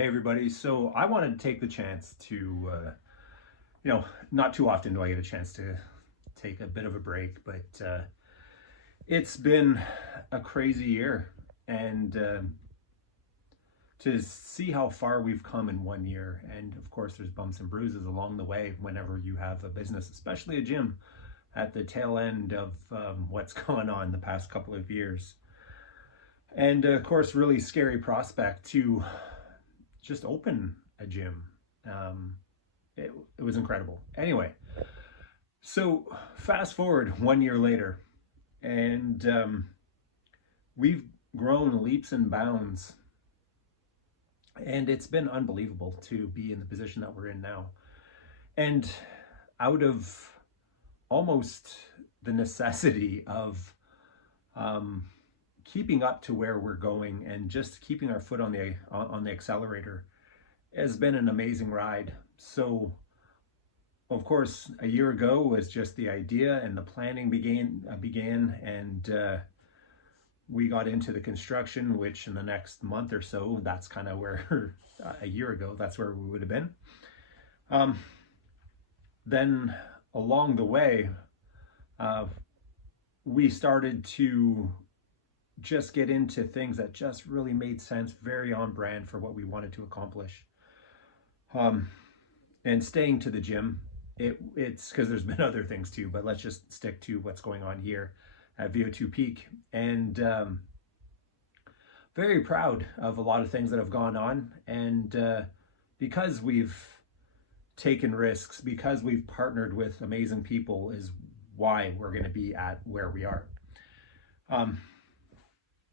Hey everybody. So I wanted to take the chance to, not too often do I get a chance to take a bit of a break, but it's been a crazy year. And to see how far we've come in 1 year, and of course, there's bumps and bruises along the way whenever you have a business, especially a gym, at the tail end of what's gone on the past couple of years. And of course, really scary prospect to just open a gym. Um, it was incredible. Anyway, so fast forward 1 year later, and we've grown leaps and bounds, and it's been unbelievable to be in the position that we're in now. And out of almost the necessity of um, keeping up to where we're going and just keeping our foot on the accelerator has been an amazing ride. So of course, a year ago was just the idea, and the planning began, and we got into the construction. Which in the next month or so, that's kind of where a year ago, that's where we would have been. Um, then along the way, uh, we started to just get into things that just really made sense, very on brand for what we wanted to accomplish. Um, and staying to the gym, it's because there's been other things too, but let's just stick to what's going on here at VO2 Peak. And very proud of a lot of things that have gone on. And because we've taken risks, because we've partnered with amazing people, is why we're going to be at where we are. Um,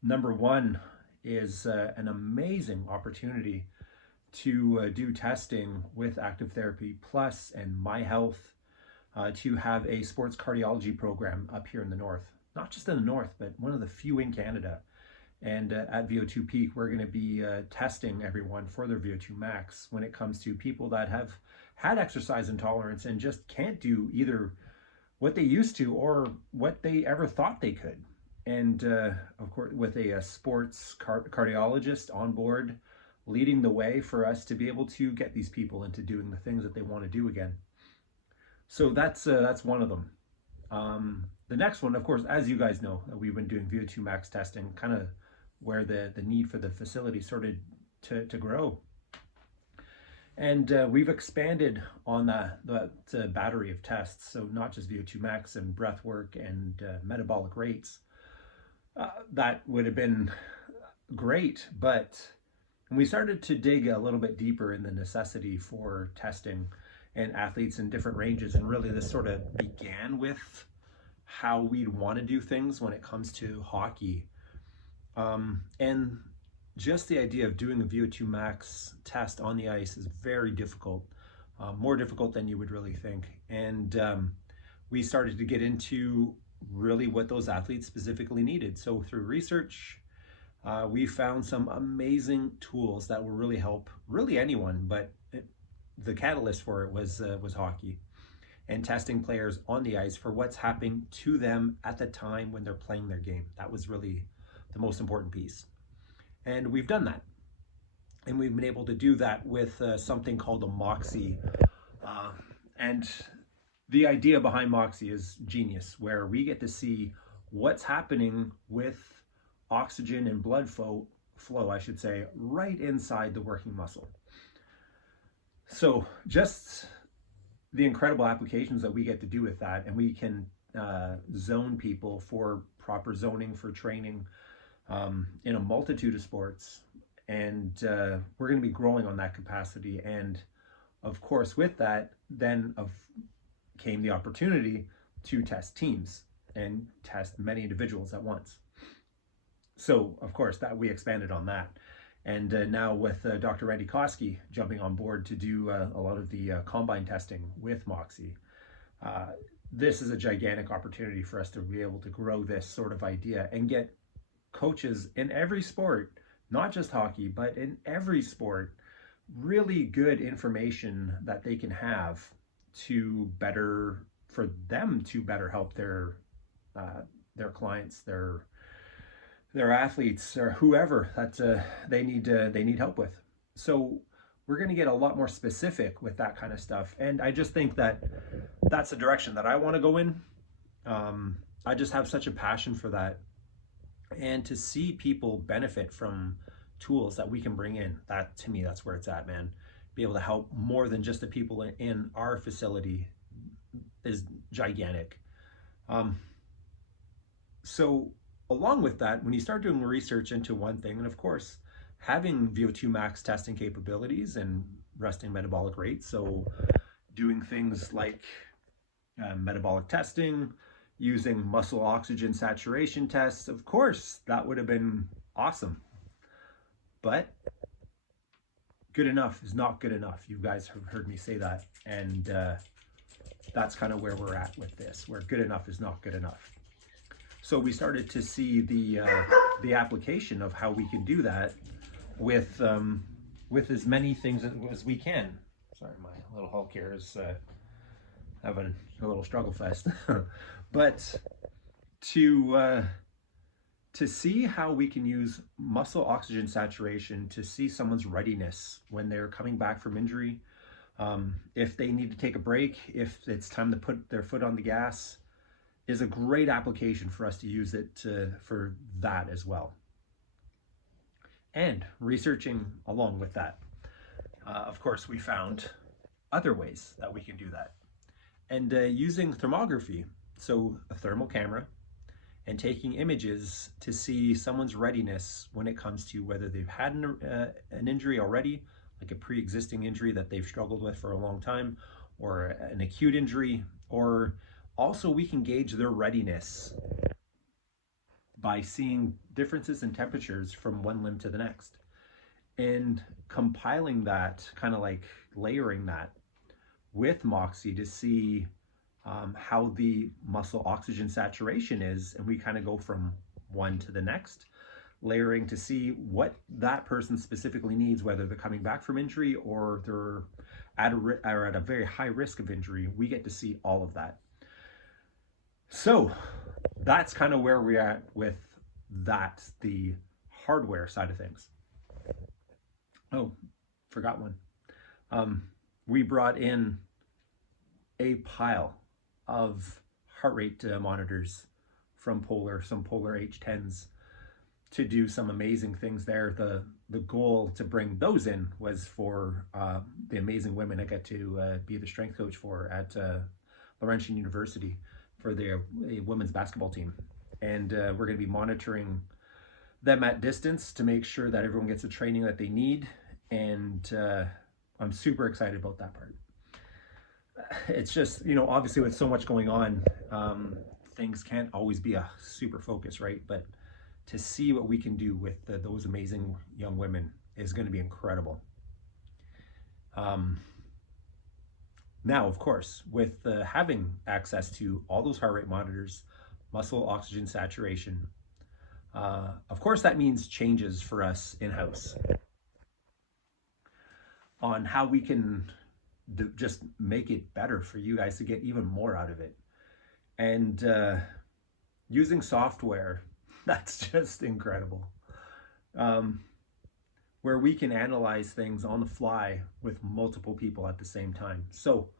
Number one is an amazing opportunity to do testing with Active Therapy Plus and My Health, to have a sports cardiology program up here in the north. Not just in the north, but one of the few in Canada. And at VO2 Peak, we're going to be testing everyone for their VO2 max when it comes to people that have had exercise intolerance and just can't do either what they used to or what they ever thought they could. And of course, with a sports cardiologist on board, leading the way for us to be able to get these people into doing the things that they want to do again. So that's one of them. The next one, of course, as you guys know, we've been doing VO2 max testing, kind of where the need for the facility started to grow. And we've expanded on the battery of tests. So not just VO2 max and breath work and metabolic rates. That would have been great, but when we started to dig a little bit deeper in the necessity for testing and athletes in different ranges, and really this sort of began with how we'd want to do things when it comes to hockey. And just the idea of doing a VO2 max test on the ice is very difficult, more difficult than you would really think. And we started to get into really what those athletes specifically needed. So through research, we found some amazing tools that will really help really anyone, but the catalyst for it was hockey and testing players on the ice for what's happening to them at the time when they're playing their game. That was really the most important piece. And we've done that. And we've been able to do that with something called a Moxie. And the idea behind Moxie is genius, where we get to see what's happening with oxygen and blood flow, I should say, right inside the working muscle. So just the incredible applications that we get to do with that, and we can zone people for proper zoning for training in a multitude of sports. And we're going to be growing on that capacity. And of course, with that, then came the opportunity to test teams and test many individuals at once. So of course that we expanded on that. And now with Dr. Randy Koski jumping on board to do a lot of the combine testing with Moxie, this is a gigantic opportunity for us to be able to grow this sort of idea and get coaches in every sport, not just hockey, but in every sport, really good information that they can have for them to better help their clients, their athletes, or whoever that they need help with. So we're going to get a lot more specific with that kind of stuff. And I just think that that's the direction that I want to go in. I just have such a passion for that. And to see people benefit from tools that we can bring in, that to me, that's where it's at, man. Be able to help more than just the people in our facility is gigantic. So along with that, when you start doing research into one thing, and of course, having VO2 max testing capabilities and resting metabolic rates, so doing things like metabolic testing, using muscle oxygen saturation tests, of course, that would have been awesome. But good enough is not good enough. You guys have heard me say that. And that's kind of where we're at with this, where good enough is not good enough. So we started to see the application of how we can do that with as many things as we can. Sorry, my little Hulk here is having a little struggle fest. But to see how we can use muscle oxygen saturation to see someone's readiness when they're coming back from injury, if they need to take a break, if it's time to put their foot on the gas, is a great application for us to use it for that as well. And researching along with that, of course, we found other ways that we can do that. And using thermography, so a thermal camera, and taking images to see someone's readiness when it comes to whether they've had an injury already, like a pre-existing injury that they've struggled with for a long time, or an acute injury, or also we can gauge their readiness by seeing differences in temperatures from one limb to the next. And compiling that, kind of like layering that with Moxie to see how the muscle oxygen saturation is, and we kind of go from one to the next, layering to see what that person specifically needs, whether they're coming back from injury or they're at a very high risk of injury. We get to see all of that. So that's kind of where we're at with that, the hardware side of things. Oh, forgot one. We brought in a pile of heart rate monitors from some Polar H10s to do some amazing things there. The goal to bring those in was for the amazing women I get to be the strength coach for at Laurentian University for their women's basketball team. And we're going to be monitoring them at distance to make sure that everyone gets the training that they need. And I'm super excited about that part. It's just, obviously with so much going on, things can't always be a super focus, right? But to see what we can do with those amazing young women is going to be incredible. Now, of course, with having access to all those heart rate monitors, muscle oxygen saturation, of course, that means changes for us in-house on how we can just make it better for you guys to get even more out of it. And using software, that's just incredible. Where we can analyze things on the fly with multiple people at the same time. So,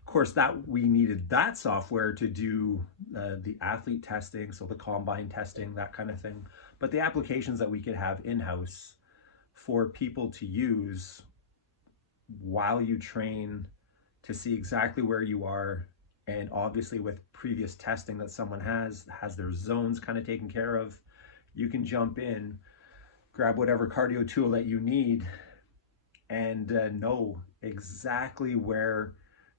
of course, that we needed that software to do the athlete testing, so the combine testing, that kind of thing. But the applications that we could have in-house for people to use while you train, to see exactly where you are, and obviously with previous testing that someone has their zones kind of taken care of, you can jump in, grab whatever cardio tool that you need, and know exactly where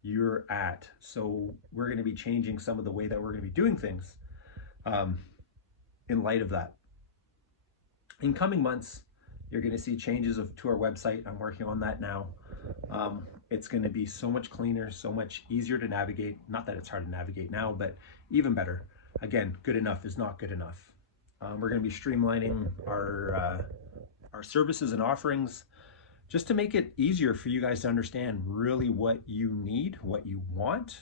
you're at. So we're going to be changing some of the way that we're going to be doing things in light of that. In coming months, you're going to see changes to our website. I'm working on that now. It's going to be so much cleaner, so much easier to navigate. Not that it's hard to navigate now, but even better. Again, good enough is not good enough. We're going to be streamlining our services and offerings just to make it easier for you guys to understand really what you need, what you want,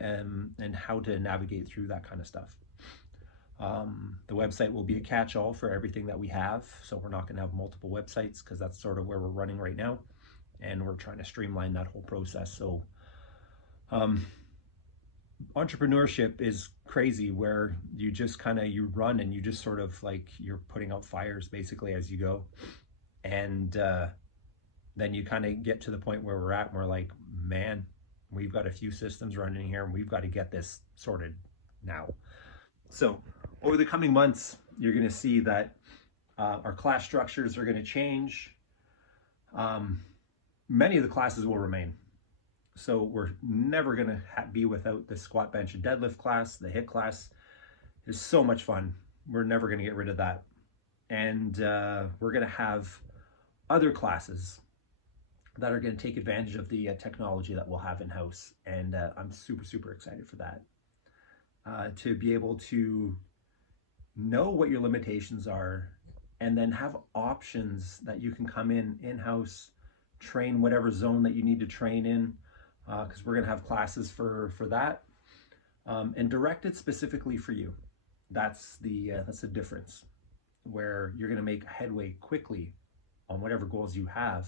and how to navigate through that kind of stuff. The website will be a catch-all for everything that we have, so we're not going to have multiple websites because that's sort of where we're running right now, and we're trying to streamline that whole process. So entrepreneurship is crazy, where you just kind of, you run and you just sort of like, you're putting out fires basically as you go, and then you kind of get to the point where we're at and we're like, man, we've got a few systems running here and we've got to get this sorted now. So over the coming months, you're going to see that our class structures are going to change. Many of the classes will remain. So we're never going to be without the squat, bench, and deadlift class. The HIIT class is so much fun. We're never going to get rid of that. And we're going to have other classes that are going to take advantage of the technology that we'll have in-house. And I'm super, super excited for that. To be able to know what your limitations are and then have options that you can come in-house, train whatever zone that you need to train in, because we're going to have classes for that, and directed specifically for you. That's the difference, where you're going to make headway quickly on whatever goals you have.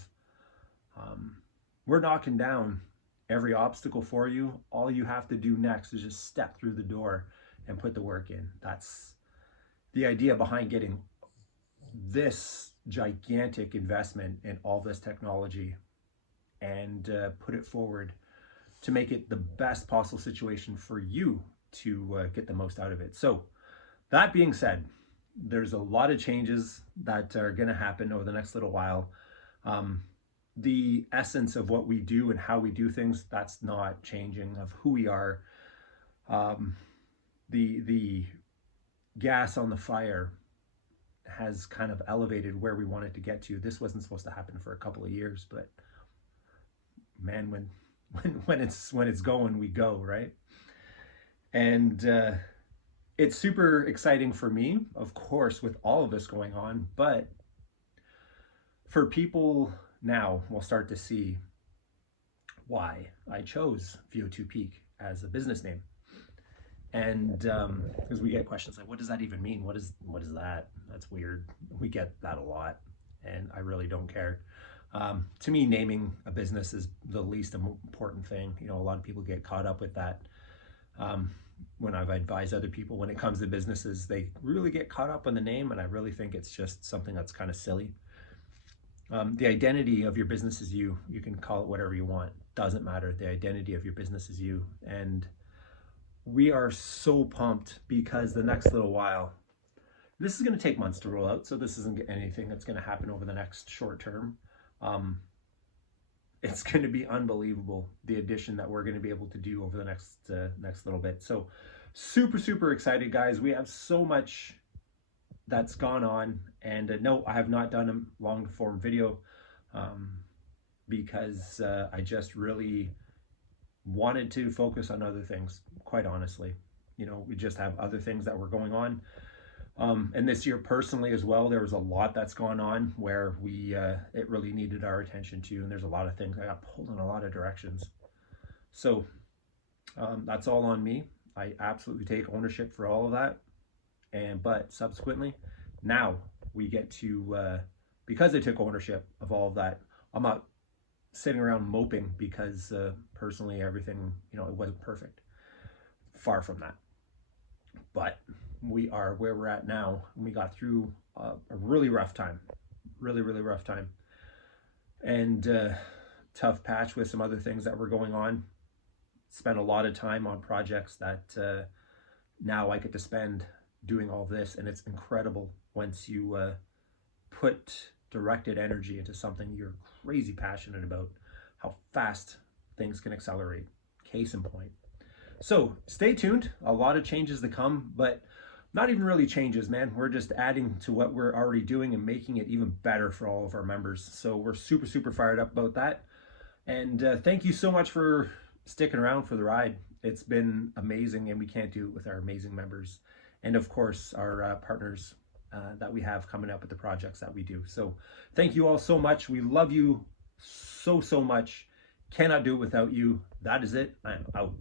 We're knocking down every obstacle for you. All you have to do next is just step through the door and put the work in. That's the idea behind getting this gigantic investment in all this technology, and put it forward to make it the best possible situation for you to get the most out of it. So that being said, there's a lot of changes that are going to happen over the next little while. The essence of what we do and how we do things, that's not changing, of who we are. The gas on the fire has kind of elevated where we wanted to get to. This wasn't supposed to happen for a couple of years, but man, when it's going, we go, right? And it's super exciting for me, of course, with all of this going on, but for people now, we'll start to see why I chose VO2 Peak as a business name. And because we get questions like, what does that even mean? What is that? That's weird. We get that a lot, and I really don't care. To me, naming a business is the least important thing. You know, a lot of people get caught up with that. When I've advised other people, when it comes to businesses, they really get caught up on the name, and I really think it's just something that's kind of silly. The identity of your business is you. You can call it whatever you want. Doesn't matter. The identity of your business is you. And we are so pumped, because the next little while, this is going to take months to roll out. So this isn't anything that's going to happen over the next short term. It's going to be unbelievable, the addition that we're going to be able to do over the next little bit. So super, super excited, guys. We have so much that's gone on, and no, I have not done a long form video because I just really wanted to focus on other things, quite honestly. You know, we just have other things that were going on. And this year personally as well, there was a lot that's gone on where it really needed our attention too. And there's a lot of things, I got pulled in a lot of directions. So that's all on me. I absolutely take ownership for all of that. But subsequently, now we get to, because I took ownership of all of that, I'm not sitting around moping because personally everything, you know, it wasn't perfect. Far from that. But we are where we're at now. And we got through a really rough time, really rough time, and tough patch with some other things that were going on. Spent a lot of time on projects that now I get to spend doing all this, and it's incredible once you put directed energy into something you're crazy passionate about, how fast things can accelerate. Case in point. So stay tuned, a lot of changes to come, but not even really changes, man. We're just adding to what we're already doing and making it even better for all of our members. So we're super, super fired up about that. And thank you so much for sticking around for the ride. It's been amazing, and we can't do it with our amazing members. And of course, our partners that we have coming up with the projects that we do. So thank you all so much. We love you so, so much. Cannot do it without you. That is it. I am out.